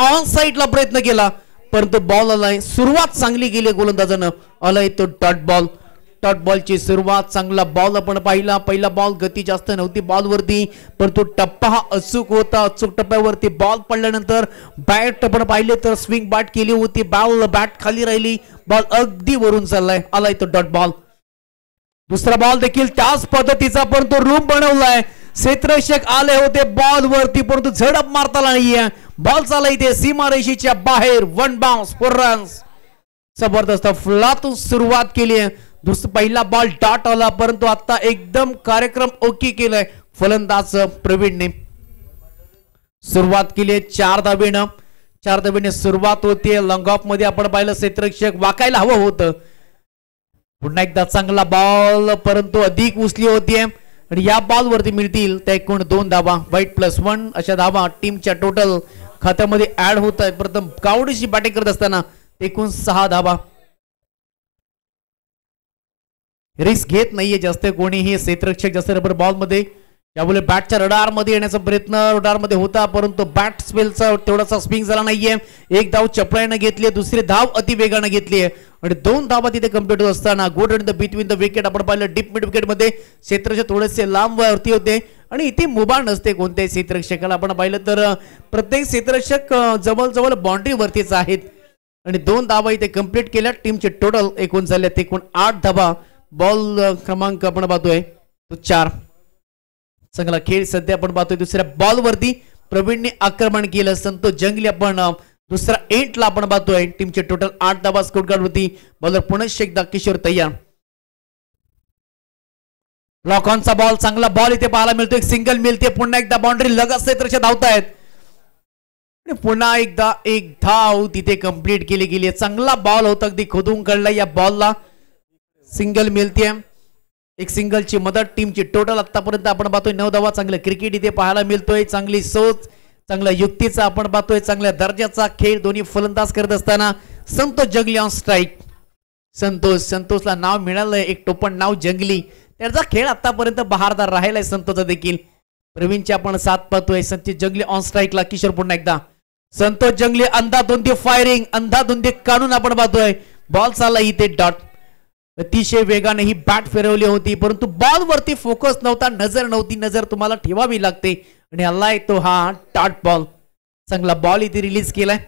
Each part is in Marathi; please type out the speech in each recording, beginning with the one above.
ऑन साइडला प्रयत्न केला परंतु बॉल आलाय. सुरुवात चांगली केली गोलंदाजानं. आलाय तो डॉट बॉल. डॉट बॉलची सुरुवात. चांगला बॉल आपण पाहिला. पहिला बॉल गती जास्त नव्हती बॉलवरती परंतु टप्पा हा अचूक होता. अचूक टप्प्यावरती बॉल पडल्यानंतर बॅट आपण पाहिले तर स्विंग बॅट केली होती. बॉल बॅट खाली राहिली. बॉल अगदी वरून चाललाय. आलाय तो डॉट बॉल. दुसरा बॉल देखील त्याच पद्धतीचा परंतु रूम बनवलाय. क्षेत्ररक्षक आले होते बॉल वरती परंतु झडप मारता नाहीये. बॉल चालला इथे सीमारेषेच्या बाहेर. 1 बाउन्स 4 रन्स. जबरदस्त फुलातून सुरुवात केली आहे. पहिला बॉल डॉट आला परंतु आता एकदम कार्यक्रम ओके केलाय फलंदाज प्रवीणने. सुरुवात केली 4 धावेनं. 4 धावेने सुरुवात होते. लॉंग ऑफ मध्ये आपण पाहिलं क्षेत्ररक्षक वाकायला हवं होतं. पुन्हा एकदा चांगला बॉल परंतु अधिक उसली होती आणि या बॉल वरती मिळतील त्या एकूण 2 धावा. वाईट +1 अशा धावा टीमच्या टोटल खात्यामध्ये ऍड होत आहेत. प्रथम कावडीशी बॅटिंग करत असताना एकूण 6 धावा. रिस्क घेत नाहीये जास्त कोणीही क्षेत्ररक्षक जास्त रबर बॉल मध्ये. यामुळे बॅटच्या रडार मध्ये येण्याचा प्रयत्न रडार मध्ये होता परंतु बॅट स्पेलचा तेवढासा स्विंग झाला नाहीये. एक धाव चपळाईने घेतली. दुसरी धाव अति वेगाने घेतली आणि 2 धावा तिथे कंप्लीट होत असताना good in the between the wicket आपण पाहिलं. डीप मिड विकेट मध्ये क्षेत्ररक्षक थोडेसे लांब वरती होते आणि इथे मुभा नसते कोणत्याही क्षेत्ररक्षकाला. आपण पाहिलं तर प्रत्येक क्षेत्ररक्षक जवळजवळ बाउंड्री वरतीच आहेत आणि 2 धावा इथे कंप्लीट केल्या. टीमचे टोटल एकूण झाले एकूण 8 धावा. बॉल क्रमांक आपण पाहतोय तो 4. चांगला खेळ सध्या आपण पाहतोय. दुसऱ्या बॉल वरती प्रवीणने आक्रमण केलं. संतोष जंगली आपण दुसरा 8 ला आपण पाहतोय. टीमचे टोटल 8 धावा स्कोर कार्ड वरती. बॉलर पुनश्च एकदा किशोर तैयार. लॉक ऑनचा बॉल. चांगला बॉल इथे पाहायला मिळतो. एक सिंगल मिळते. पुन्हा एकदा बाउंड्री लगत क्षेत्ररक्षक धावतायत आणि पुन्हा एकदा एक धाव तिथे कंप्लीट केली गेली. चांगला बॉल होता. अगदी खोदून काढला. या बॉलला सिंगल मिळते. एक सिंगलची मदत. टीमची टोटल आतापर्यंत आपण पाहतोय 9 धावा. चांगलं क्रिकेट इथे पाहायला मिळतोय. चांगली सोच चांगल्या युक्तीचा आपण पाहतोय. चांगल्या दर्जाचा खेळ दोन्ही फलंदाज करत असताना संतोष जंगली ऑन स्ट्राईक. संतोषला नाव मिळालंय एक टोपण नाव जंगली. त्याचा खेळ आतापर्यंत बहारदार राहिलाय संतोषचा देखील. प्रवीणची आपण साथ पाहतोय. संतोष जंगली ऑन स्ट्राईकला. किशोर पुन्हा एकदा. संतोष जंगली अंधाधुंदी फायरिंग. अंधाधुंदी काढून आपण पाहतोय. बॉल चालला इथे डॉट. अतिशय वेगाने ही बॅट फिरवली होती परंतु बॉल वरती फोकस नव्हता. नजर नव्हती. नजर तुम्हाला ठेवावी लागते आणि आलाय तो हा डॉट बॉल. चांगला बॉल इथे रिलीज केलाय.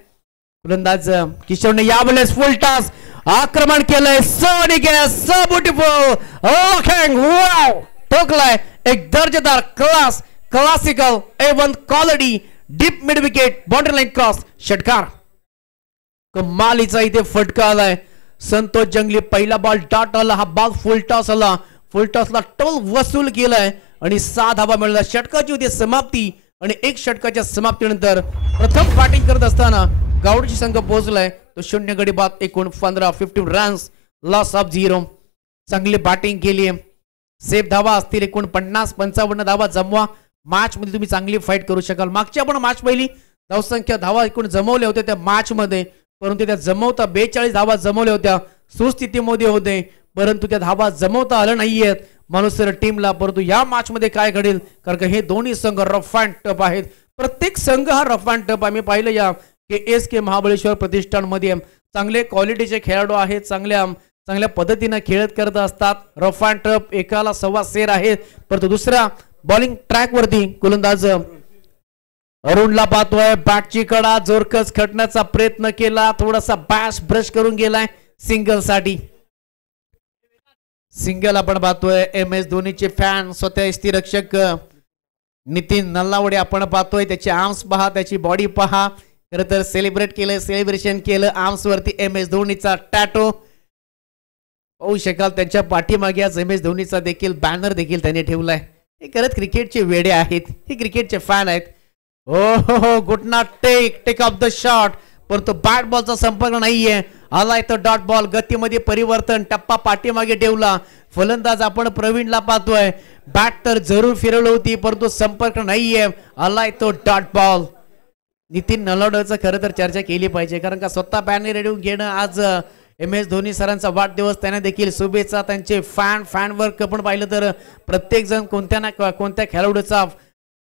फलंदाज किशोरने यावेळेस फुल टॉस आक्रमण केलंय. So beautiful. वाव ठोकलाय. एक दर्जेदार class classical A1 quality deep mid wicket boundary line cross षटकार. कमालीचा इथे फटका आलाय. संतोष जंगली पहिला बॉल डॉट आला. हा बॉल फुल टॉस आला. फुल टॉसला टोल वसूल केलाय आणि 6 धावा मिळाला. षटकाची होती समाप्ती आणि 1 षटकाच्या समाप्तीनंतर प्रथम बॅटिंग करत असताना गावडीची संघ पोहोचलाय तो 0 गडी बाद. एकूण 15 रन्स. Loss of 0. चांगली बॅटिंग केली. सेफ धावा असतील एकूण 50-55 धावा जमवा. मॅच मध्ये तुम्ही चांगली फाईट करू शकाल. मागची आपण मॅच पहिली धावसंख्या धावा एकूण जमवल्या होत्या त्या मॅच मध्ये परंतु त्या जमवता 42 धावा जमवल्या होत्या. सुस्थितीमध्ये होते परंतु त्या धावा जमवता आल्या नाहीयेत मानुसर टीमला. परंतु या मॅच मध्ये काय घडेल कारण का हे दोन्ही संघ रफ अँड टफ आहेत. प्रत्येक संघ हा रफ अँड टफ आहे. मी पाहिलं या KSK महाबळेश्वर प्रतिष्ठान मध्ये चांगले क्वालिटीचे खेळाडू आहेत. चांगल्या पद्धतीने खेळत करत असतात. Rough and tough. एकाला 1.25 सेर आहेत परंतु दुसऱ्या बॉलिंग ट्रॅक वरती गोलंदाज अरुणला पाहतोय. बॅटची कडा जोरकस खटण्याचा प्रयत्न केला. थोडासा बॅश ब्रश करून गेलाय सिंगल साठी. सिंगल आपण पाहतोय. MS धोनीचे फॅन स्वतः यष्टीरक्षक नितीन नल्लावडे आपण पाहतोय. त्याचे आर्म्स पहा. त्याची बॉडी पहा. खरं तर सेलिब्रेशन केलं आर्म्स वरती MS धोनीचा टॅटो पाहू शकाल. त्यांच्या पाठीमागे आज MS धोनीचा देखील बॅनर देखील त्यांनी ठेवलाय. हे करत क्रिकेटचे वेडे आहेत. हे क्रिकेटचे फॅन आहेत. हो good not take off the shot परंतु बॅट बॉलचा संपर्क नाहीये. आलाय तो डॉट बॉल. गतीमध्ये परिवर्तन. टप्पा पाठीमागे ठेवला. फलंदाज आपण प्रवीणला पाहतोय. बॅट तर जरूर फिरवली होती परंतु संपर्क नाहीये. आलाय तो डॉट बॉल. नितीन नलावडेचं खरं तर चर्चा केली पाहिजे कारण का स्वतः बॅनर रेडून घेणं आज MS धोनी सरांचा वाढदिवस. त्यांना देखील शुभेच्छा. त्यांचे फॅन वर्क आपण पाहिलं तर प्रत्येक जण कोणत्या ना कोणत्या खेळाडूचा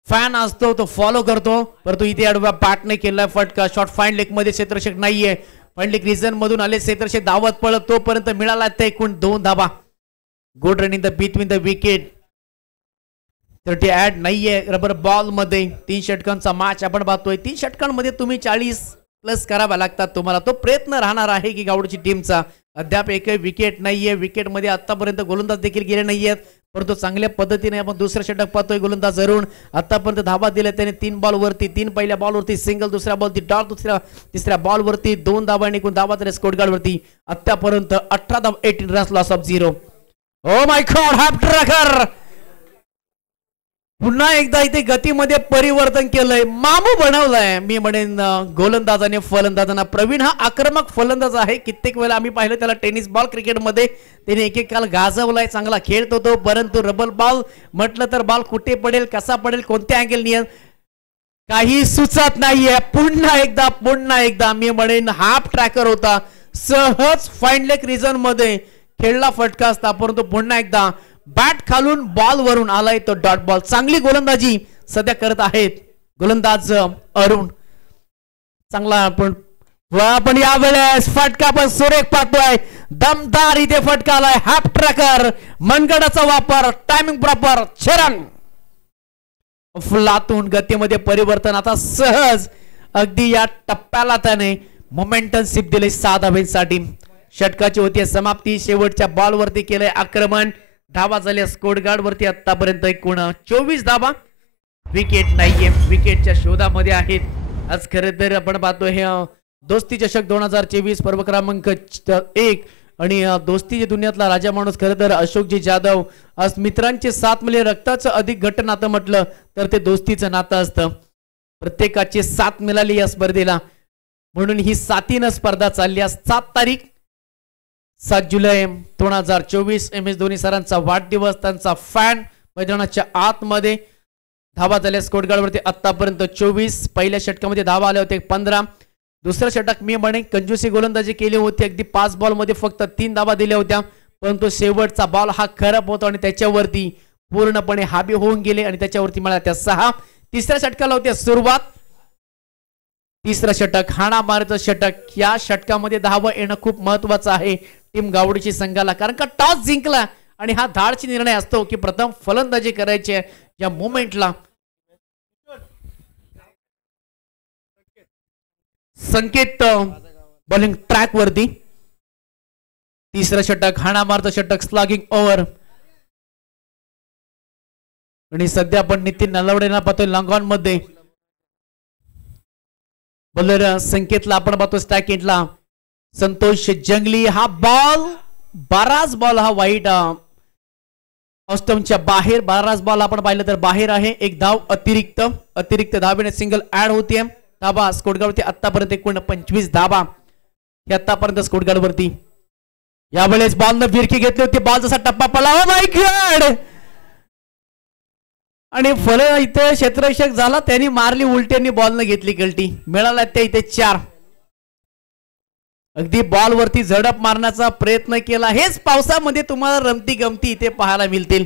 फॅन असतो तो फॉलो करतो, परंतु इथे आडव्या बॅटने केलाय फटका. शॉट फाईन लेग मध्ये क्षेत्ररक्षक नाहीये. फाईन लेग रिझन मधून आले क्षेत्ररक्षक धावत पळत तोपर्यंत मिळाला ते एकूण 2 धाबा. Good run in the between the wicket. 30 ऍड नाहीये रबर बॉल मध्ये. 3 षटकांचा मॅच आपण पाहतोय. 3 षटकांमध्ये तुम्ही 40+ करावा लागतात. तुम्हाला तो प्रयत्न राहणार आहे की गावडची टीमचा. अद्याप एकही विकेट नाहीये. विकेट मध्ये आतापर्यंत गोलंदाज देखील गेले नाहीयेत, परंतु चांगल्या पद्धतीने आपण दुसरं षटक पाहतोय. गोलंदाज अरुण आतापर्यंत धावा दिल्या त्याने 3 बॉल वरती. 3 पहिल्या बॉल वरती सिंगल, दुसऱ्या बॉल ती डॉट, तिसऱ्या बॉल वरती 2 धावा आणि एकूण धावा त्याने स्कोर गार्ड वरती. आतापर्यंत 18 धावा, 18 runs, loss of 0. Oh my God, half tracker पुन्हा एकदा इथे गतीमध्ये परिवर्तन केलंय, मामू बनवलंय. मी म्हणेन गोलंदाज आणि फलंदाजांना. प्रवीण हा आक्रमक फलंदाज आहे. कित्येक वेळा आम्ही पाहिलं त्याला टेनिस बॉल क्रिकेटमध्ये त्याने एक काल गाजवलाय. चांगला खेळतो तो, परंतु रबर बॉल म्हटलं तर बॉल कुठे पडेल, कसा पडेल, कोणत्या अँगल नियन काही सुचत नाहीये. पुन्हा एकदा मी म्हणेन हाफ ट्रॅकर होता. सहज फाईन लेग रिजन मध्ये खेळला फटका असता, परंतु पुन्हा एकदा बॅट खालून बॉल वरून आलाय तो डॉट बॉल. चांगली गोलंदाजी सध्या करत आहेत गोलंदाज अरुण. चांगला आपण यावेळेस फटका पण सुरेख पाहतोय. दमदार इथे फटका आलाय. हाफ ट्रॅकर, मनगडाचा वापर, टायमिंग प्रॉपर, छरण फुलातून गतीमध्ये परिवर्तन. आता सहज अगदी या टप्प्याला त्याने मोमेंटम सिप दिले 6 धावांसाठी. षटकाची होती समाप्ती. शेवटच्या बॉल वरती केलंय आक्रमण. धावा झाल्या स्कोर गार्ड वरती. आतापर्यंत एकूण 24 धावा. विकेट नाहीये, विकेटच्या शोधामध्ये आहेत. आज खरं तर आपण पाहतोय हे दोस्ती चषक 2024 पर्व क्रमांक 1 आणि दोस्तीच्या दुनियातला राजा माणूस खरं तर अशोकजी जाधव. आज मित्रांचे साथ मिळेल. रक्ताचं अधिक घट्ट नातं म्हटलं तर ते दोस्तीचं नातं असतं. प्रत्येकाची साथ मिळाली या स्पर्धेला, म्हणून ही साथीनं स्पर्धा चालली. 7 तारीख 7 जुलै 2024 MS धोनी सरांचा वाढदिवस. त्यांचा फॅन मैदानाच्या आतमध्ये. धावा झाल्या स्कोर गार्ड वरती आतापर्यंत 24. पहिल्या षटकामध्ये धावा आल्या होत्या 15. दुसरं षटक मी म्हणे कंजूसी गोलंदाजी केली होती. अगदी 5 बॉल मध्ये फक्त 3 धावा दिल्या होत्या, परंतु शेवटचा बॉल हा खराब होता आणि त्याच्यावरती पूर्णपणे हाबी होऊन गेले आणि त्याच्यावरती मिळाल्या त्या 6. तिसऱ्या षटकाला होत्या सुरुवात. तिसरं षटक हाणा मारत षटक. या षटकामध्ये धावा येणं खूप महत्वाचं आहे टीम गावडीची संघाला, कारण का टॉस जिंकला आणि हा धाडची निर्णय असतो की प्रथम फलंदाजी करायची या मोमेंटला. संकेत बॉलिंग ट्रॅक वरती. तिसरं षटक हाणा मारत षटक, स्लॅगिंग ओव्हर. आणि सध्या आपण नितीन नलवडेला पाहतोय लॉंगॉन मध्ये. बॉलर संकेतला आपण पाहतो स्ट्राइक एंडला. संतोष जंगली हा बॉल, बराच बॉल हा वाईट ऑस्टमच्या बाहेर. बराच बॉल आपण पाहिलं तर बाहेर आहे. एक धाव अतिरिक्त धावेने सिंगल ऍड होतीये. धाबा स्कोर गार्ड वरती आतापर्यंत एकूण 25 धाबा हे आतापर्यंत स्कोर गार्ड वरती. यावेळेस बॉल न फिरकी घेतली होती. बॉल जसा टप्पा पडला, ओ माय गॉड, आणि फल इथे क्षेत्ररक्षक झाला, त्यांनी मारली उलट्यांनी, बॉल न घेतली गलटी. मिळाला त्या इथे 4. अगदी बॉल वरती झडप मारण्याचा प्रयत्न केला. हेच पावसामध्ये तुम्हाला रमती गमती इथे पाहायला मिळतील.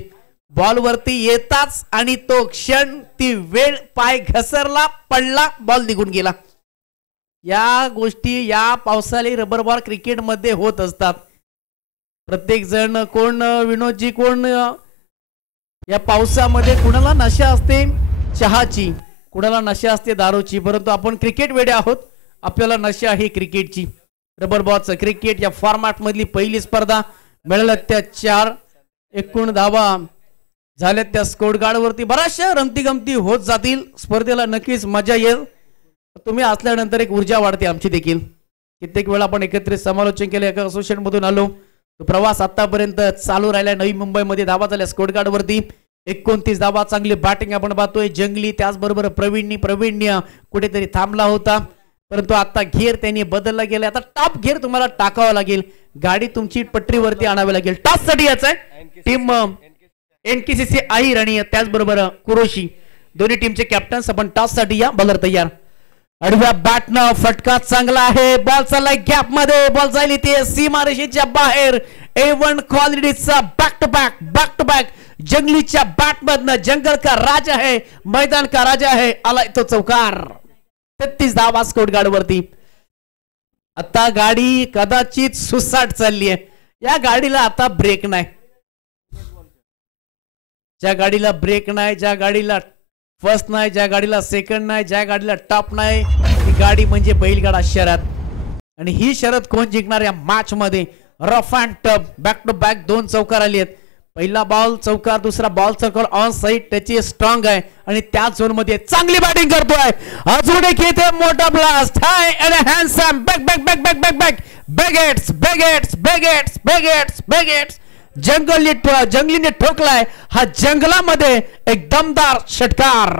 बॉल वरती येताच आणि तो क्षण, ती वेळ, पाय घसरला, पडला, बॉल निघून गेला. या गोष्टी या पावसाळी रबर बॉल क्रिकेट मध्ये होत असतात. प्रत्येक जण, कोण विनोदजी, कोण या पावसामध्ये कुणाला नशा असते चहाची, कुणाला नशा असते दारूची, परंतु आपण क्रिकेट वेडे आहोत. आपल्याला नशा आहे क्रिकेटची. रबर बॉलचं क्रिकेट या फॉर्मॅट मधली पहिली स्पर्धा. मिळाल्या त्या 4. एकूण धावा झाल्या त्या स्कोर गार्ड वरती. बऱ्याचशा रमती गमती होत जातील. स्पर्धेला नक्कीच मजा येईल. तुम्ही असल्यानंतर एक ऊर्जा वाढते आमची देखील. कित्येक वेळा आपण एकत्रित समालोचन केलं, एका असोसिएशन मधून आलो. तो प्रवास आतापर्यंत चालू राहिला. नवी मुंबईमध्ये धावा झाल्या स्कोर गार्ड वरती 29 धावा. चांगली बॅटिंग आपण पाहतोय. जंगली त्याचबरोबर प्रवीण कुठेतरी थांबला होता, परंतु आता घेर त्यांनी बदलला गेला. आता टॉप घेर तुम्हाला टाकावा लागेल. गाडी तुमची पटरीवरती आणावी लागेल. टॉस साठी याच आहे टीम NKCC आहिर आणि त्याचबरोबर कुरोशी, दोन्ही टीमचे कॅप्टन्स. आपण टॉस साठी या. बॉलर तयार. आडव्या बॅटनं फटका चांगला आहे. बॉल चाललाय गॅप मध्ये. बॉल जाईल इथे सीमारेषेच्या बाहेर. A1 क्वालिटीचा बॅक टू बॅक जंगलीच्या बॅटमधनं जंगल का राजा है मैदान का राजा है आलाय तो चौकार 33 धावा स्कोर गार्ड वरती आता गाडी कदाचित सुसाट चालली आहे या गाडीला आता ब्रेक नाही ज्या गाडीला ब्रेक नाही ज्या गाडीला फर्स्ट नाही ज्या गाडीला सेकंड नाही ज्या गाडीला टॉप नाही ही गाडी म्हणजे बैलगाडा शर्यत आणि ही शर्यत कोण जिंकणार या मॅच मध्ये rough and tough back to back 2 चौकार आली आहेत पहिला बॉल चौकार दुसरा बॉल चौकार ऑन साइड त्याची स्ट्रॉंग आहे आणि त्या झोन मध्ये चांगली बॅटिंग करतोय अजून एक येते मोठा blast high and handsome back back back back back back बेगेट्स बेगेट्स बेगेट्स बेगेट्स बेगेट्स जंगलीने ठोकलाय हा जंगलामध्ये एक दमदार षटकार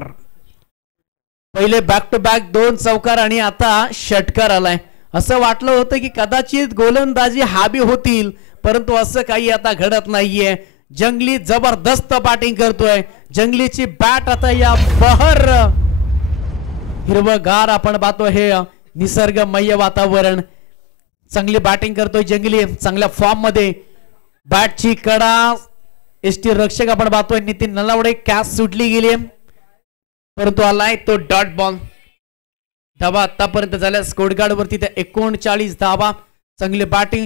पहिले बॅक टू बॅक 2 चौकार आणि आता षटकार आलाय असं वाटलं होतं की कदाचित गोलंदाजी हाबी होतील परंतु असं काही आता घडत नाहीये जंगली जबरदस्त बॅटिंग करतोय जंगलीची बॅट आता या बहर हिरवगार आपण पाहतो हे निसर्गमय वातावरण चांगली बॅटिंग करतोय जंगली चांगल्या फॉर्म मध्ये बॅटची कडा एसटी रक्षक आपण पाहतोय नितीन नलावडे कॅच सुटली गेली परंतु आलाय तो डॉट बॉल धावा आतापर्यंत झाल्या स्कोर गार्ड वरती त्या 39 धावा चांगली बॅटिंग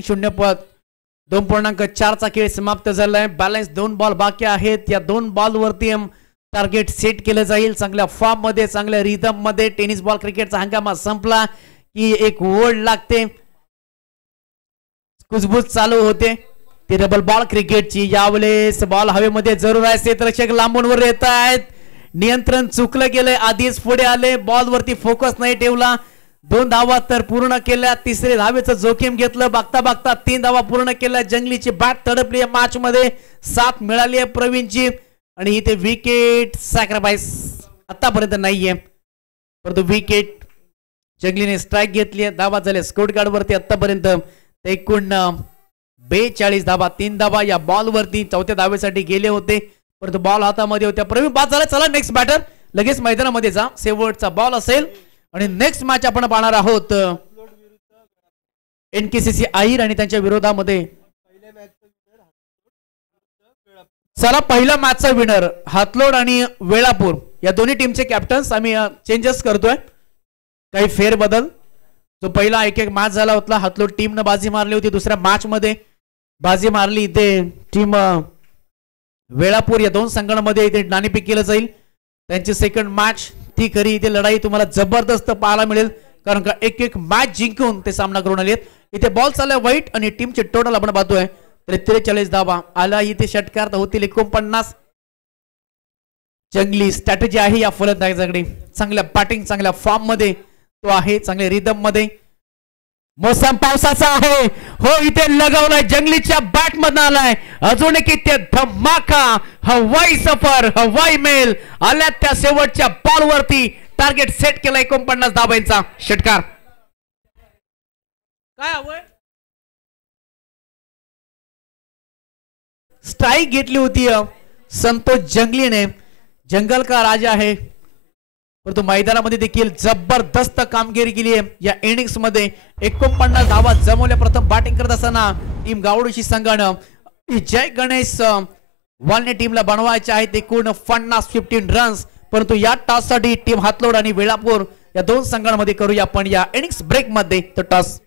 2.4 चा खेळ समाप्त झालाय बॅलन्स 2 बॉल बाकी आहेत या 2 बॉल वरती टार्गेट सेट केलं जाईल चांगल्या फॉर्म मध्ये चांगल्या रिदम मध्ये टेनिस बॉल क्रिकेटचा हंगामा संपला की एक ओढ लागते कुजबूज चालू होते ती डबल बॉल क्रिकेटची यावेळेस बॉल हवेमध्ये जरूर आहे क्षेत्ररक्षक लांबून वर येत आहेत नियंत्रण चुकलं गेलंय आधीच पुढे आले बॉल वरती फोकस नाही ठेवला 2 धावा तर पूर्ण केल्या तिसरे धावेचं जोखीम घेतलं बघता बघता 3 धावा पूर्ण केल्या जंगलीची बॅट तडपली मॅच मध्ये 7 मिळाली आहे प्रवीणची आणि इथे विकेट सॅक्रिफाइस आतापर्यंत नाहीये परंतु विकेट जंगलीने स्ट्राइक घेतली आहे धावा झाले स्कोर कार्ड वरती आतापर्यंत एकूण 42 धावा 3 धावा या बॉल वरती चौथ्या धावेसाठी गेले होते परंतु बॉल हातामध्ये होत्या प्रवीण बाद झाला चला नेक्स्ट बॅटर लगेच मैदानामध्ये जा शेवटचा बॉल असेल आणि नेक्स्ट मॅच आपण पाहणार आहोत एनकेसीसी आईर आणि त्यांच्या विरोधामध्ये चला पहिला मॅचचा विनर हातलोड आणि वेळापूर या दोन्ही टीमचे कॅप्टन्स आम्ही चेंजेस करतोय काही फेरबदल जो पहिला एक मॅच झाला होता हातलोड टीमनं बाजी मारली होती दुसऱ्या मॅच मध्ये बाजी मारली इथे टीम वेळापूर या 2 संघांमध्ये इथे नाणेफेक केलं जाईल त्यांची सेकंड मॅच ती खरी इथे लढाई तुम्हाला जबरदस्त पाहायला मिळेल कारण का एक मॅच जिंकून ते सामना करून आले इथे बॉल चाललाय वाईट आणि टीमचे टोटल आपण पाहतोय 43 धावा आला इथे षटकार तर होतील 49 जंगली स्ट्रॅटेजी आहे या फलंदाजाकडे चांगल्या बॅटिंग चांगल्या फॉर्म मध्ये तो आहे चांगल्या रिदम मध्ये मोसम पावसाचा आहे हो इथे लगावलाय जंगलीच्या बॅट मधून आलाय अजून एक इथे धमाका हवाई सफर हवाई मेल आल्या त्या शेवटच्या बॉल वरती टार्गेट सेट केला 49 धावांचा षटकार काय हवंय स्ट्राइक घेतली होती संतोष जंगलीने जंगल का राजा आहे परंतु मैदानामध्ये देखील जबरदस्त कामगिरी केली आहे या इनिंग्स मध्ये 49 धावा जमवल्या प्रथम बॅटिंग करत असताना टीम गावडोशी संघानं जय गणेश वालने टीमला बनवायचे आहेत एकूण 15 रन्स परंतु या टॉस साठी टीम हातलोड आणि वेळापूर या 2 संघांमध्ये करूया आपण या इनिंग्स ब्रेक मध्ये तो टॉस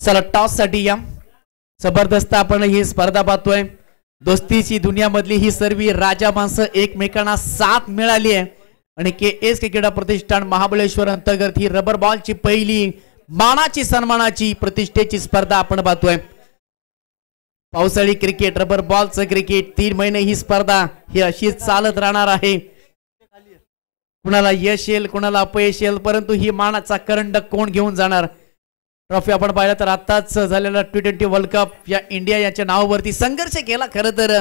चला टॉस साठी या जबरदस्त आपण ही स्पर्धा पाहतोय दोस्तीची दुनियामधली ही सर्व राजा माणसं एकमेकांना साथ मिळाली आहे आणि KS क्रिकेट प्रतिष्ठान महाबळेश्वर अंतर्गत ही रबर बॉलची पहिली मानाची सन्मानाची प्रतिष्ठेची स्पर्धा आपण पाहतोय पावसाळी क्रिकेट रबर बॉलचं क्रिकेट 3 महिने ही स्पर्धा ही अशीच चालत राहणार आहे कुणाला यश येईल कुणाला अपयश येईल परंतु ही मानाचा करंड कोण घेऊन जाणार ट्रॉफी आपण पाहिलं तर आताच झालेला T20 वर्ल्ड कप या इंडिया याच्या नावावरती संघर्ष केला खरं तर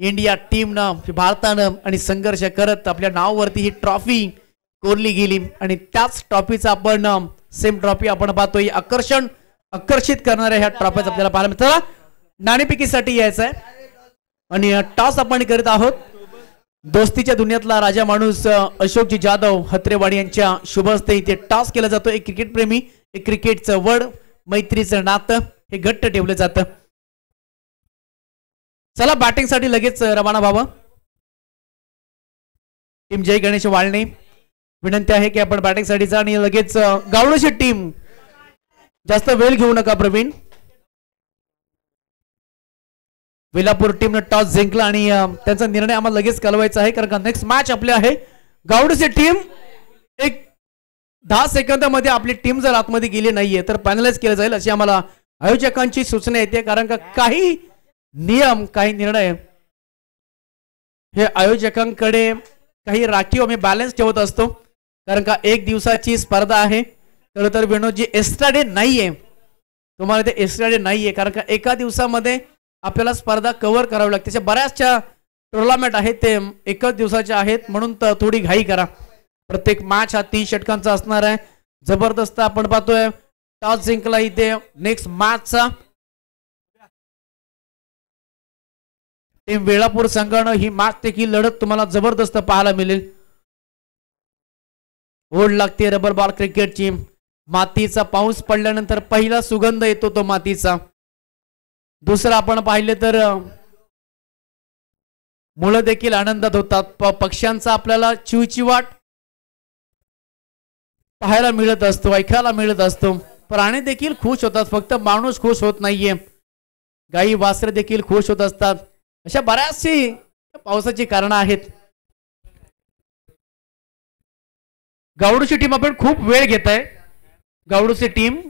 इंडिया टीमनं भारतानं आणि संघर्ष करत आपल्या नावावरती ही ट्रॉफी कोरली गेली आणि त्याच ट्रॉफीचा आपण सेम ट्रॉफी आपण पाहतोय आकर्षित करणाऱ्या ह्या ट्रॉफीज आपल्याला पाहायला मिळतात नाणेफेकीसाठी यायचं आहे आणि टॉस आपण करत आहोत दोस्तीच्या दुनियातला राजा माणूस अशोकजी जाधव हत्रेवाडी यांच्या शुभ हस्ते इथे टॉस केला जातो. एक क्रिकेट प्रेमी, एक क्रिकेटचं वड, मैत्रीचं नातं हे घट्ट ठेवलं जातं. चला बॅटिंग साठी लगेच रवाना व्हावं. टीम जय गणेश वाळणे विनंती आहे की आपण बॅटिंग साठी जा आणि लगेच गावडोशी टीम जास्त वेळ घेऊ नका. प्रवीण वेलापूर टीमने टॉस जिंकला आणि त्यांचा निर्णय आम्हाला लगेच कळवायचा आहे कारण का नेक्स्ट मॅच आपले आहे. गावडोशी टीम एक 10 सेकंदामध्ये आपली टीम जर आतमध्ये गेली नाहीये तर फायनलाइज केलं जाईल अशी आम्हाला आयोजकांची सूचना येते. कारण का काही नियम, काही निर्णय हे आयोजकांकडे काही राखीव आम्ही बॅलन्स ठेवत असतो. कारण का एक दिवसाची स्पर्धा आहे. तर विनोदजी एक्स्ट्रा डे नाहीये, तुम्हाला ते एक्स्ट्रा डे नाहीये कारण का एका दिवसामध्ये आपल्याला स्पर्धा कव्हर करावी लागते. त्याच्या बऱ्याचशा टुर्नामेंट आहेत ते एकच दिवसाच्या आहेत म्हणून थोडी घाई करा. प्रत्येक मॅच हा 3 षटकांचा असणार आहे. जबरदस्त आपण पाहतोय टॉस जिंकला इथे नेक्स्ट मॅचचा टीम वेळापूर संघानं ही मॅच देखील लढत तुम्हाला जबरदस्त पाहायला मिळेल. ओढ लागते रबर बॉल क्रिकेटची. मातीचा पाऊस पडल्यानंतर पहिला सुगंध येतो तो मातीचा. दुसरा आपण पाहिले तर मुलं देखील आनंदात होतात. पक्ष्यांचा आपल्याला चिवचिवाट पाहायला मिळत असतो, ऐकायला मिळत असतो. प्राणी देखील खुश होतात, फक्त माणूस खुश होत नाहीये. गाई वासरे देखील खुश होत असतात. अशा बऱ्याचशी पावसाची कारणं आहेत. गावडूची टीम आपण खूप वेळ घेत आहे. गावडूची टीम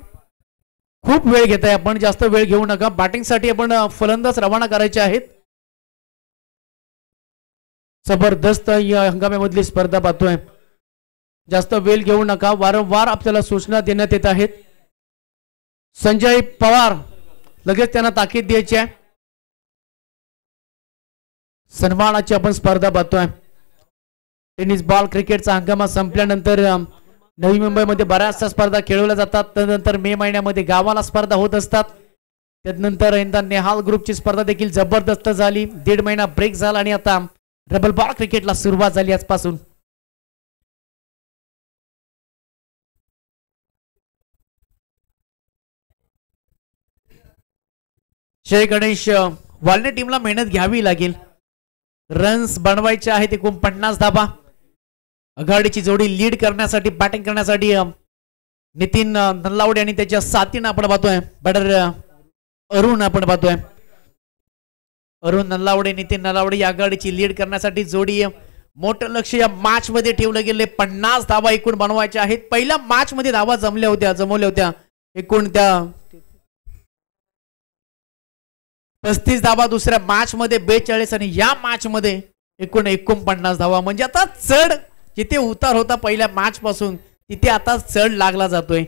खूप वेळ घेत आहे. आपण जास्त वेळ घेऊ नका. बॅटिंग साठी आपण फलंदाज रवाना करायचे आहेत. जबरदस्त या हंगामामधली स्पर्धा पाहतोय. जास्त वेळ घेऊ नका. वारंवार आपल्याला सूचना देण्यात येत आहेत. संजय पवार लगेच त्यांना ताकीद द्यायची आहे. सन्मानाची आपण स्पर्धा पाहतोय. टेनिस बॉल क्रिकेटचा हंगामा संपल्यानंतर नवी मुंबईमध्ये बऱ्याचशा स्पर्धा खेळवल्या जातात. त्यानंतर मे महिन्यामध्ये गावाला स्पर्धा होत असतात. त्यानंतर यंदा नेहाल ग्रुपची स्पर्धा देखील जबरदस्त झाली. 1.5 महिना ब्रेक झाला आणि आता रबर बॉल क्रिकेटला सुरुवात झाली आजपासून. जय गणेश वालने टीमला मेहनत घ्यावी लागेल. रन्स बनवायचे आहेत एकूण 50 धाबा. आघाडीची जोडी लीड करण्यासाठी, बॅटिंग करण्यासाठी नितीन नल्लावडे आणि त्याच्या साथीनं आपण पाहतोय बॅटर अरुण आपण पाहतोय. अरुण नल्लावडे, नितीन नल्लावडे या आघाडीची लीड करण्यासाठी जोडी. मोठं लक्ष या मॅच मध्ये ठेवलं गेले. 50 धाबा एकूण बनवायच्या आहेत. पहिल्या मॅच मध्ये धाबा जमवल्या होत्या एकूण त्या 35 धाबा. दुसऱ्या मॅच मध्ये 42 आणि या मॅच मध्ये एकूण 49 धावा. म्हणजे आता चढ जिथे उतार होता पहिल्या मॅच पासून तिथे आता चढ लागला जातोय.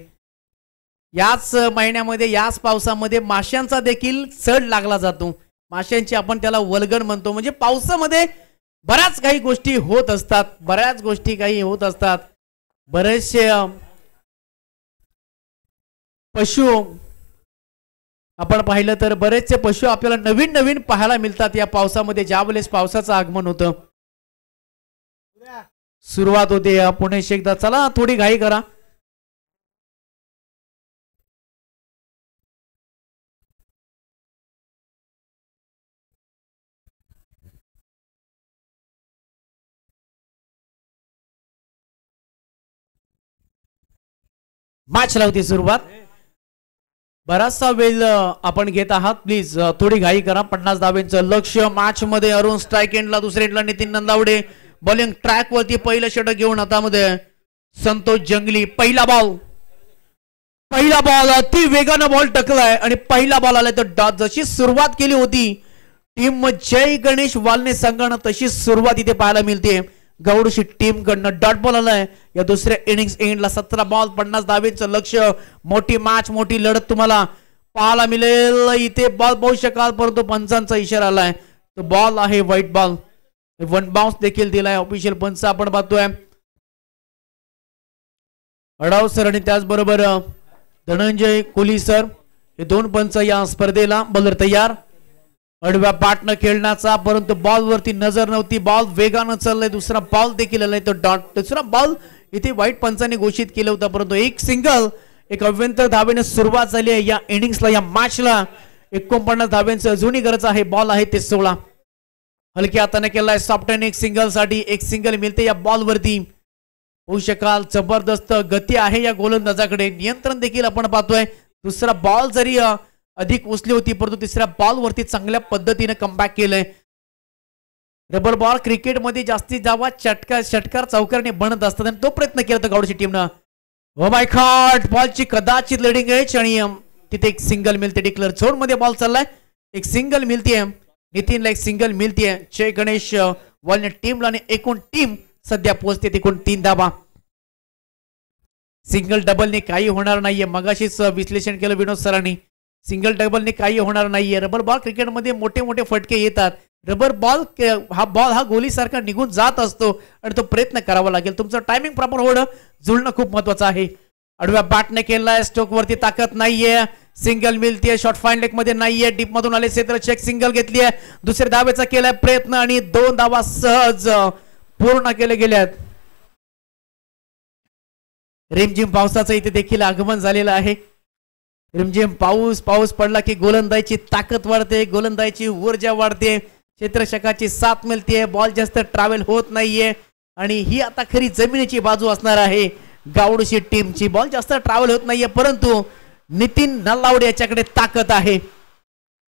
याच महिन्यामध्ये, याच पावसामध्ये माशांचा देखील चढ लागला जातो. माशांची आपण त्याला वल्गण म्हणतो. म्हणजे पावसामध्ये बऱ्याच काही गोष्टी होत असतात. बरेचसे पशु आपण पाहिलं तर बरेचसे पशु आपल्याला नवीन नवीन पाहायला मिळतात या पावसामध्ये. ज्यावेळेस पावसाचं आगमन होतं, सुरुवात होते. पुणे एकदा चला थोडी घाई करा. मॅच लावते सुरुवात. बराचसा वेळ आपण घेत आहात. प्लीज थोडी घाई करा. 50 धाब्यांचं लक्ष. मॅच मध्ये अरुण स्ट्राइक एंडला, दुसऱ्या एंडला नितीन नंदावडे. बॉलिंग ट्रॅक वरती पहिलं षटक घेऊन हातामध्ये संतोष जंगली. पहिला बॉल अति वेगानं बॉल टकलाय आणि पहिला बॉल आलाय तर जशी सुरुवात केली होती टीम जय गणेश वालने संघानं तशी सुरुवात इथे पाहायला मिळते. गौडशी टीम कडनं डॉट बॉल आलाय या दुसऱ्या इनिंग्स एंडला. 17 बॉल 50 धाब्यांचं लक्ष. मोठी मॅच, मोठी लढत तुम्हाला पाहायला मिळेल. इथे बॉल पाहू शकाल परंतु पंचांचा इशारा आलाय. तो बॉल आहे व्हाईट बॉल. 1 बाउन्स देखील दिलाय. ऑफिशियल पंच आपण पाहतोय अडाव सर आणि त्याचबरोबर धनंजय कोहली सर. हे 2 पंच या स्पर्धेला. बॉलर तयार. अडव्या पाटनं खेळण्याचा, परंतु बॉल वरती नजर नव्हती. बॉल वेगानं चाललाय. दुसरा बॉल देखील आलाय तो डॉट. दुसरा बॉल इथे वाईट पंचाने घोषित केलं होतं, परंतु एक सिंगल, एक अव्यंतर धावेने सुरुवात झाली आहे या इनिंग्सला, या मॅचला. 49 धाव्यांची अजूनही गरज आहे. बॉल आहे ते 16. हलक्या हाताने केलाय सॉफ्टन. एक सिंगल साठी एक सिंगल मिळते या बॉल वरती. होऊ शकाल जबरदस्त गती आहे या गोलंदाजाकडे. नियंत्रण देखील आपण पाहतोय. दुसरा बॉल जरी अधिक उचली होती, परंतु तिसऱ्या बॉल वरती चांगल्या पद्धतीने कमबॅक केलंय. रबर बॉल क्रिकेटमध्ये जास्तीत जास्त षटकार चौकारने बनत असतात आणि तो प्रयत्न केला होता गावडची टीमनं. ओ माय गॉड, बॉलची कदाचित लीडिंग एज आणि तिथे एक सिंगल मिळते. डिक्लेअर झोन मध्ये बॉल चाललाय. एक सिंगल मिळतीये नितीनला, एक सिंगल मिळतीये जय गणेश वॉलनेट टीमला आणि एकूण टीम सध्या पोहोचते एकूण 3 धावा. सिंगल डबलने काही होणार नाहीये. मगाशीच विश्लेषण केलं विनोद सरांनी. सिंगल डबलने काही होणार नाहीये. रबर बॉल क्रिकेटमध्ये मोठे मोठे फटके येतात. रबर बॉल हा गोलीसारखा निघून जात असतो आणि तो प्रयत्न करावा लागेल. तुमचं टायमिंग प्रॉपर होणं जुळणं खूप महत्वाचं आहे. आडव्या बॅटने केलाय. स्ट्रोक वरती ताकद नाहीये. सिंगल मिळतीये. शॉर्ट फाईन लेग मध्ये नाहीये. डीप मधून आले क्षेत्ररक्षक. एक सिंगल घेतली आहे. दुसऱ्या धावेचा केलाय प्रयत्न आणि 2 धावा सहज पूर्ण केले गेल्यात. रिमझिम पावसाचं इथे देखील आगमन झालेलं आहे. रिमझिम पाऊस पडला की गोलंदाजीची ताकद वाढते, गोलंदाजीची ऊर्जा वाढते, क्षेत्ररक्षकाची साथ मिळते, बॉल जास्त ट्रॅव्हल होत नाहीये आणि ही आता खरी जमिनीची बाजू असणार आहे गावडशी टीमची. बॉल जास्त ट्रॅव्हल होत नाहीये, परंतु नितीन नलावडे याच्याकडे ताकद आहे.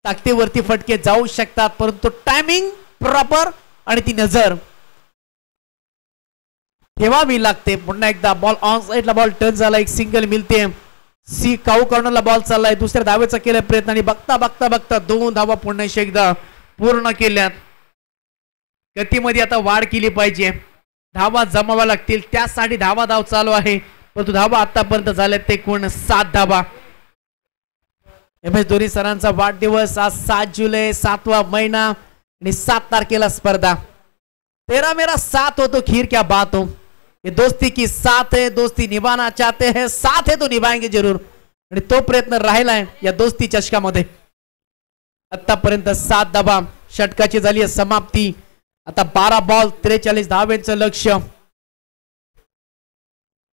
ताकदीवरती फटके जाऊ शकतात, परंतु टायमिंग प्रॉपर आणि ती नजर ठेवावी लागते. पुन्हा एकदा बॉल ऑन साइडला बॉल टच झाला. एक सिंगल मिळते. सी काऊ कॉर्नरला बॉल चाललाय. दुसऱ्या धावेचा केला प्रयत्न आणि बघता 2 धावा पुन्हा एकदा पूर्ण केल्यात. गतीमध्ये आता वाढ केली पाहिजे. धावा जमावा लागतील, त्यासाठी धावा धाव चालू आहे, परंतु धावा आतापर्यंत झाल्यात ते कोण 7 धावा. एम.एस. धोनी सरांचा वाढदिवस आज 7 जुलै, 7वा महिना आणि 7 तारखेला स्पर्धा. तेरा मेरा साथ हो तो खीर क्या बात हो. ये दोस्ती की साथ है, दोस्ती निभाना चाहते हैं, साथ है तो निभाएंगे जरूर. आणि तो प्रयत्न राहिलाय या दोस्ती चषकामध्ये. आतापर्यंत 7 धावा. षटकाची झाली आहे समाप्ती. आता 12 बॉल 43 धावेचं लक्ष्य.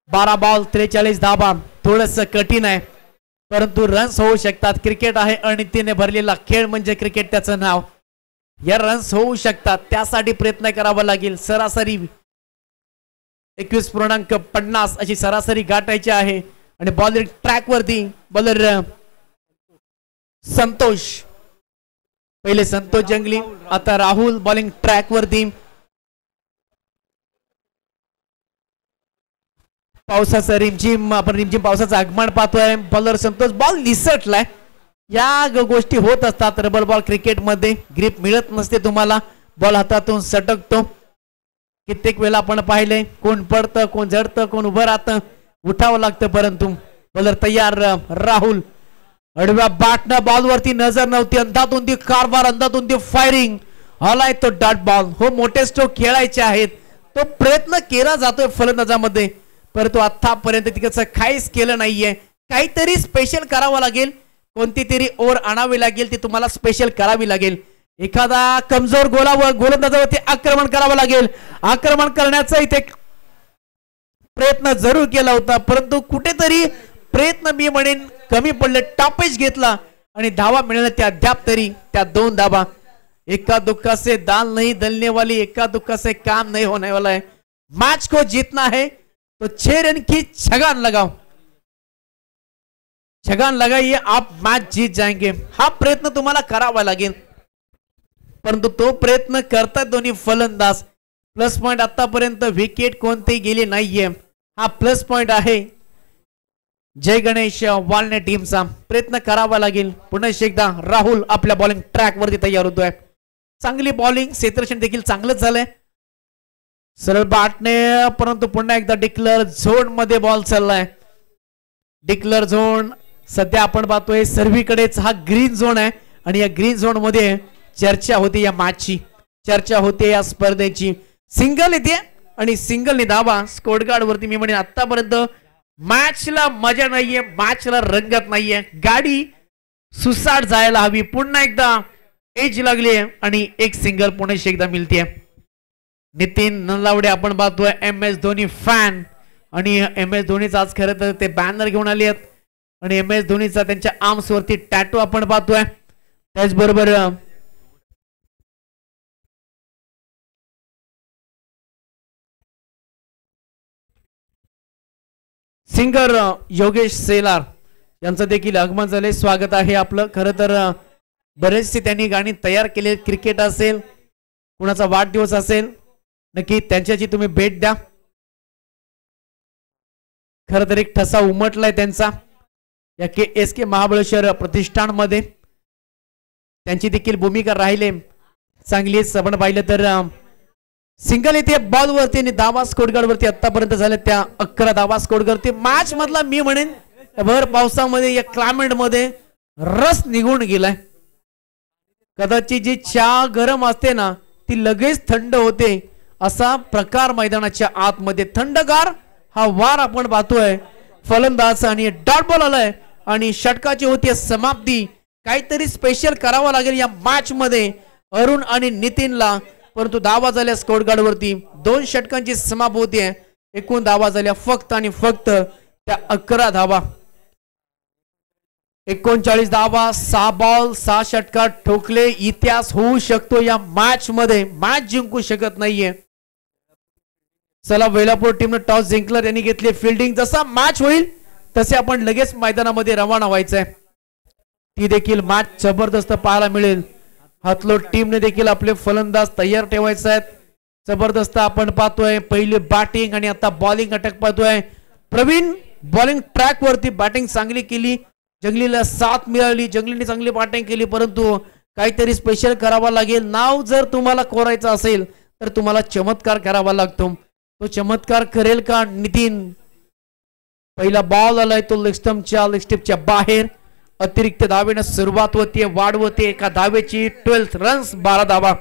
12 बॉल 43 धावा. थोडस कठीण आहे, परंतु रन्स होऊ शकतात. क्रिकेट आहे अनितीने भरलेला खेळ म्हणजे क्रिकेट त्याचं नाव. या रन्स होऊ शकतात, त्यासाठी प्रयत्न करावा लागेल. सरासरी 21.50 अशी सरासरी गाठायची आहे. आणि बॉलिंग ट्रॅक वरती बॉलर संतोष, पहिले संतोष जंगली, आता राहुल बॉलिंग ट्रॅक वरती. पावसाचं रिमझिम, आपण रिमझिम पावसाचं आगमन पाहतोय. बॉलर संतोष बॉल निसटलाय. या गोष्टी होत असतात रबर बॉल क्रिकेटमध्ये. ग्रिप मिळत नसते तुम्हाला, बॉल हातातून सटकतो. कित्येक वेळा आपण पाहिले, कोण पडतं, कोण झडतं, कोण उभं राहतं, उठावं लागतं, परंतु बॉलर तयार. राहुल अडव्या बॅटनं बॉल वरती नजर नव्हती. अंधातून ती कारभार, अंधातून ती फायरिंग. आलाय तो डॉट बॉल. हो, मोठे स्ट्रोक खेळायचे आहेत, तो प्रयत्न केला जातोय फलंदाजामध्ये, परंतु आतापर्यंत तिकडचं काहीच केलं नाहीये. काहीतरी स्पेशल करावं लागेल, कोणती तरी ओव्हर आणावी लागेल, ती तुम्हाला स्पेशल करावी लागेल. एखादा कमजोर गोलंदाजावरती आक्रमण करावं लागेल. आक्रमण करण्याचा इथे प्रयत्न जरूर केला होता, परंतु कुठेतरी प्रयत्न मी म्हणेन कमी पडले. टॉपेज घेतला आणि धावा मिळाल्या त्या अद्याप तरी त्या 2 धावा. एका दुक्का से दाल नहीं दलने वाली, एका दुक्का से काम नहीं होने वाला है. मैच को जीतना है तो 6 रन की छगान लगाओ, छगान लगाइए, आप मैच जीत जाएंगे. हा प्रयत्न तुम्हाला करावा लागेल, परंतु तो प्रयत्न करतात दोन्ही फलंदाज. प्लस पॉइंट आतापर्यंत विकेट कोणतेही गेले नाहीये, हा प्लस पॉइंट आहे जय गणेश वॉलनेट टीमचा. प्रयत्न करावा लागेल. पुन्हा एकदा राहुल आपल्या बॉलिंग ट्रॅक वरती तयार होतोय. चांगली बॉलिंग, क्षेत्ररक्षण देखील चांगलंच झालंय सरळ बॅटने, परंतु पुन्हा एकदा डिक्लेअर झोन मध्ये बॉल चाललाय. डिक्लेअर झोन सध्या आपण पाहतोय सर्वीकडेच हा ग्रीन झोन आहे आणि या ग्रीन झोन मध्ये चर्चा होते या मॅचची, चर्चा होते या स्पर्धेची. सिंगल येते आणि सिंगलने धावा. स्कोरकार्ड वरती मी म्हणेन आतापर्यंत मॅचला मजा नाहीये, मॅचला रंगत नाहीये. गाडी सुसाट जायला हवी. पुन्हा एकदा एज लागली आहे आणि एक सिंगल पुण्याशी एकदा मिळते. नितीन नलावडे आपण पाहतोय MS धोनी फॅन आणि MS धोनीचा आज खरं तर ते बॅनर घेऊन आले आहेत आणि MS धोनीचा त्यांच्या आर्म्स वरती टॅटू आपण पाहतोय. त्याचबरोबर सिंगर योगेश सेलार यांचं देखील आगमन झाले. स्वागत आहे आपलं. खरं तर बरेचसे त्यांनी गाणी तयार केले. क्रिकेट असेल, कुणाचा वाढदिवस असेल, नक्की त्यांच्याची तुम्ही भेट द्या. खरं तर एक ठसा उमटलाय त्यांचा या SK महाबळेश्वर प्रतिष्ठानमध्ये. त्यांची देखील भूमिका राहिले चांगली. आपण पाहिलं तर सिंगल येथे बॉल वरती आणि धावा स्कोरगार्ड वरती आतापर्यंत झाले त्या 11 धावा स्कोरगार्ड. मॅच मधला मी म्हणेन भर पावसामध्ये या क्लायमेट मध्ये रस निघून गेलाय. कदाचित जी चहा गरम असते ना ती लगेच थंड होते असा प्रकार मैदानाच्या आतमध्ये. थंडगार हा वार आपण पाहतोय. फलंदाज आणि डॉट बॉल आलाय आणि षटकाची होती समाप्ती. काहीतरी स्पेशल करावं लागेल या मॅच मध्ये अरुण आणि नितीनला. परंतु धावा झाल्या स्कोरगार्ड वरती. 2 षटकांची समाप्ती होती. एकूण धावा झाल्या फक्त आणि फक्त त्या 11 धावा. 39 धावा, 6 बॉल, 6 षटकार ठोकले. इतिहास होऊ शकतो या मॅच मध्ये. मॅच जिंकू शकत नाहीये. चला वेलापूर टीमने टॉस जिंकलं. त्यांनी घेतली फिल्डिंग. जसा मॅच होईल तसे आपण लगेच मैदानामध्ये रवाना व्हायचंय. ती देखील मॅच जबरदस्त पाहायला मिळेल. हातलो टीमने देखील आपले फलंदाज तयार ठेवायचे आहेत. जबरदस्त आपण पाहतोय पहिली बॅटिंग आणि आता बॉलिंग अटक पाहतोय. प्रवीण बॉलिंग ट्रॅक वरती बॅटिंग चांगली केली. जंगलीला साथ मिळाली. जंगलीने चांगली बॅटिंग केली. परंतु काहीतरी स्पेशल करावा लागेल. नाव जर तुम्हाला कोरायचं असेल तर तुम्हाला चमत्कार करावा लागतो. तो चमत्कार करेल का नितीन? पहिला बॉल आलाय तो लेग स्टंपच्या बाहेर. अतिरिक्त धावेने सुरुवात होते. वाढ होते एका धावेची. 12 रन्स, 12 धावा.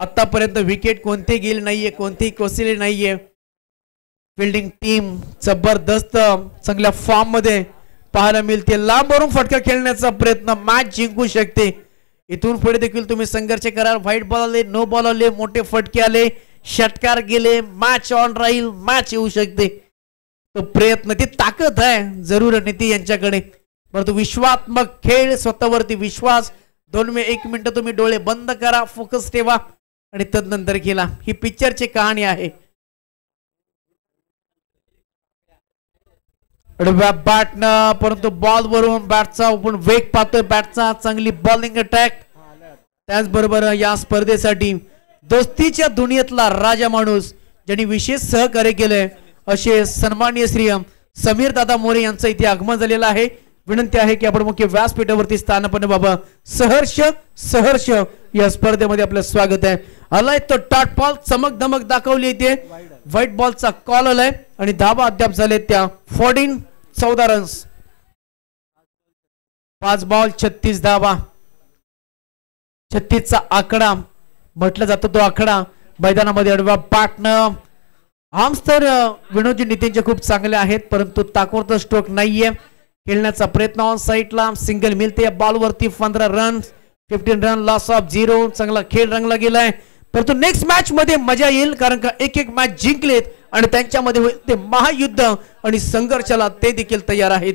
आतापर्यंत विकेट कोणते गेले नाहीये, कोणतेही कोसळले नाहीये. फिल्डिंग टीम जबरदस्त चांगल्या फॉर्म मध्ये पाहायला मिळते. लांबवरून फटका खेळण्याचा प्रयत्न. मॅच जिंकू शकते. इथून पुढे देखील तुम्ही संघर्ष करा. व्हाईट बॉल आले, नो बॉल आले, मोठे फटके आले, षटकार गेले, मॅच ऑन राहील, मॅच येऊ शकते. तो प्रयत्न, ती ताकद आहे जरूर निती यांच्याकडे. परंतु विश्वात्मक खेळ, स्वतःवरती विश्वास. 1 मिनिट तुम्ही डोळे बंद करा, फोकस ठेवा आणि तदनंतर खेळा. ही पिक्चरची कहाणी आहे. बॅटनं परंतु बॉल वरून बॅटचा आपण वेग पाहतोय. बॅटचा चांगली बॉलिंग अटॅक. त्याचबरोबर या स्पर्धेसाठी दोस्तीच्या दुनियेतला राजा माणूस ज्यांनी विशेष सहकार्य केले असे सन्माननीय श्री समीर दादा मोरे यांचं इथे आगमन झालेलं आहे. विनंती आहे की आपण मुख्य व्यासपीठावरती स्थानापन्न बाबा. सहर्ष या स्पर्धेमध्ये आपलं स्वागत आहे. आलाय तो टॉट बॉल, चमक धमक दाखवली इथे. व्हाईट बॉलचा कॉल आलाय आणि धावा अद्याप झाले त्या 14 रन्स. 5 बॉल 36 धावा. 36 चा आकडा म्हटलं जातो. तो आकडा मैदानामध्ये अडवा. बॅटनं आर्म्स तर विनोदजी नितीनचे खूप चांगले आहेत परंतु ताकदवर स्ट्रोक नाहीये. खेळण्याचा प्रयत्न ऑन साइडला. सिंगल मिळते बॉल वरती. 15 रन, 15 रन, लॉस ऑफ 0. चांगला खेळ रंगला गेलाय. परंतु नेक्स्ट मॅच मध्ये मजा येईल कारण का एक मॅच जिंकलेत आणि त्यांच्यामध्ये होईल ते महायुद्ध आणि संघर्षाला ते देखील तयार आहेत.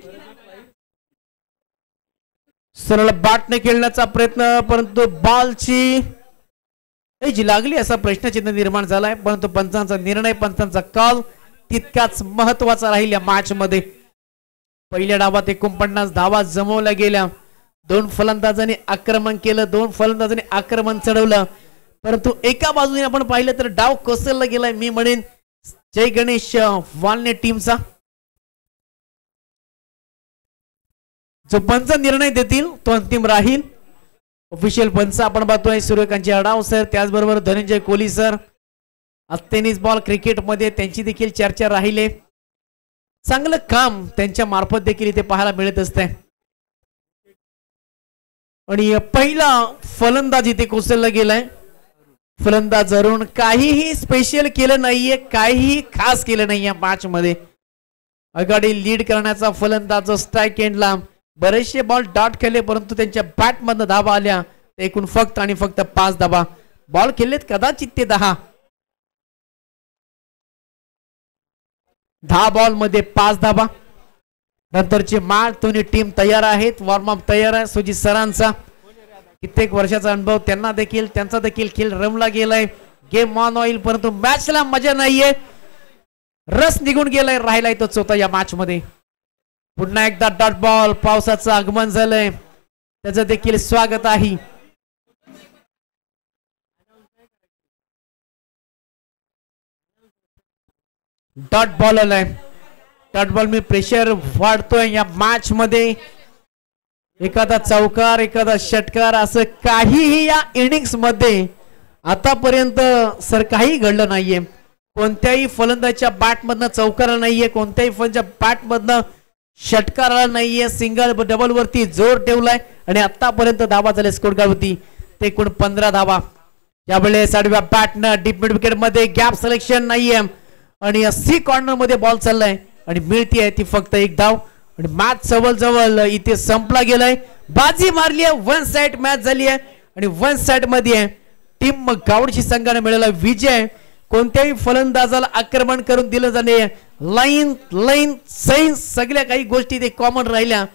सरळ बॅटने खेळण्याचा प्रयत्न परंतु बॉलची जी लागली असा प्रश्नचिन्ह निर्माण झालाय. परंतु पंचांचा निर्णय, पंचांचा कॉल तितकाच महत्वाचा राहील या मॅच मध्ये. पहिल्या डावात 49 धावा जमवल्या गेल्या. 2 फलंदाजांनी आक्रमण केलं, 2 फलंदाजांनी आक्रमण चढवलं. परंतु एका बाजूने आपण पाहिलं तर डाव कोसळला गेलाय. मी म्हणेन जय गणेश वालने टीमचा. जो पंच निर्णय देतील तो अंतिम राहील. ऑफिशियल पंच आपण पाहतोय सूर्यकांत अडाव सर, त्याचबरोबर धनंजय कोहली सर. आज टेनिस बॉल क्रिकेट मध्ये त्यांची देखील चर्चा राहिले. चांगलं काम त्यांच्या मार्फत देखील इथे पाहायला मिळत असते. आणि पहिला फलंदाज इथे कोसळला गेलाय. फलंदाज अरुण काहीही स्पेशल केलं नाहीये, काहीही खास केलं नाही या मॅच मध्ये. आघाडी लीड करण्याचा फलंदाज स्ट्राइक एंडला बरेचसे बॉल डॉट केले परंतु त्यांच्या बॅट मधनं धावा आल्या एकूण फक्त आणि फक्त 5 धावा बॉल खेळलेत कदाचित ते 10 बॉल मध्ये 5 धावा नंतरची माळ दोन्ही टीम तयार आहेत वॉर्मअप तयार आहे सुजित सरांचा कित्येक वर्षाचा अनुभव त्यांचा देखील खेळ रमला गेलाय गेम ऑन होईल परंतु मॅचला मजा नाहीये रस निघून गेलाय राहिलाय तोच होता या मॅच मध्ये पुन्हा एकदा डॉट बॉल पावसाचं आगमन झालंय त्याचं देखील स्वागत आहे डॉट बॉल आलाय डॉट बॉल मी प्रेशर वाढतोय या मॅच मध्ये एखादा चौकार एखादा षटकार असं काहीही या इनिंग्स मध्ये आतापर्यंत सर काही घडलं नाहीये कोणत्याही फलंदाच्या बॅट मधनं चौकार नाहीये कोणत्याही फलंदाच्या बॅट मधनं षटकार आला नाहीये सिंगल डबल वरती जोर ठेवलाय आणि आतापर्यंत धावा झाले स्कोरवरती ते एकूण 15 धावा यावेळेस आडव्या बॅटनं डीप मिड विकेट मध्ये गॅप सिलेक्शन नाहीये आणि सी कॉर्नर मध्ये बॉल चाललाय आणि मिळतीये ती फक्त 1 धाव आणि मॅच जवळ इथे संपला गेलाय बाजी मारली आहे 1 साइड मॅच झाली आहे आणि 1 साइड मध्ये टीम गावडची संघाने मिळाला विजय कोणत्याही फलंदाजाला आक्रमण करून दिलं जाणे लाईन सैन्स सगळ्या काही गोष्टी ते कॉमन राहिल्या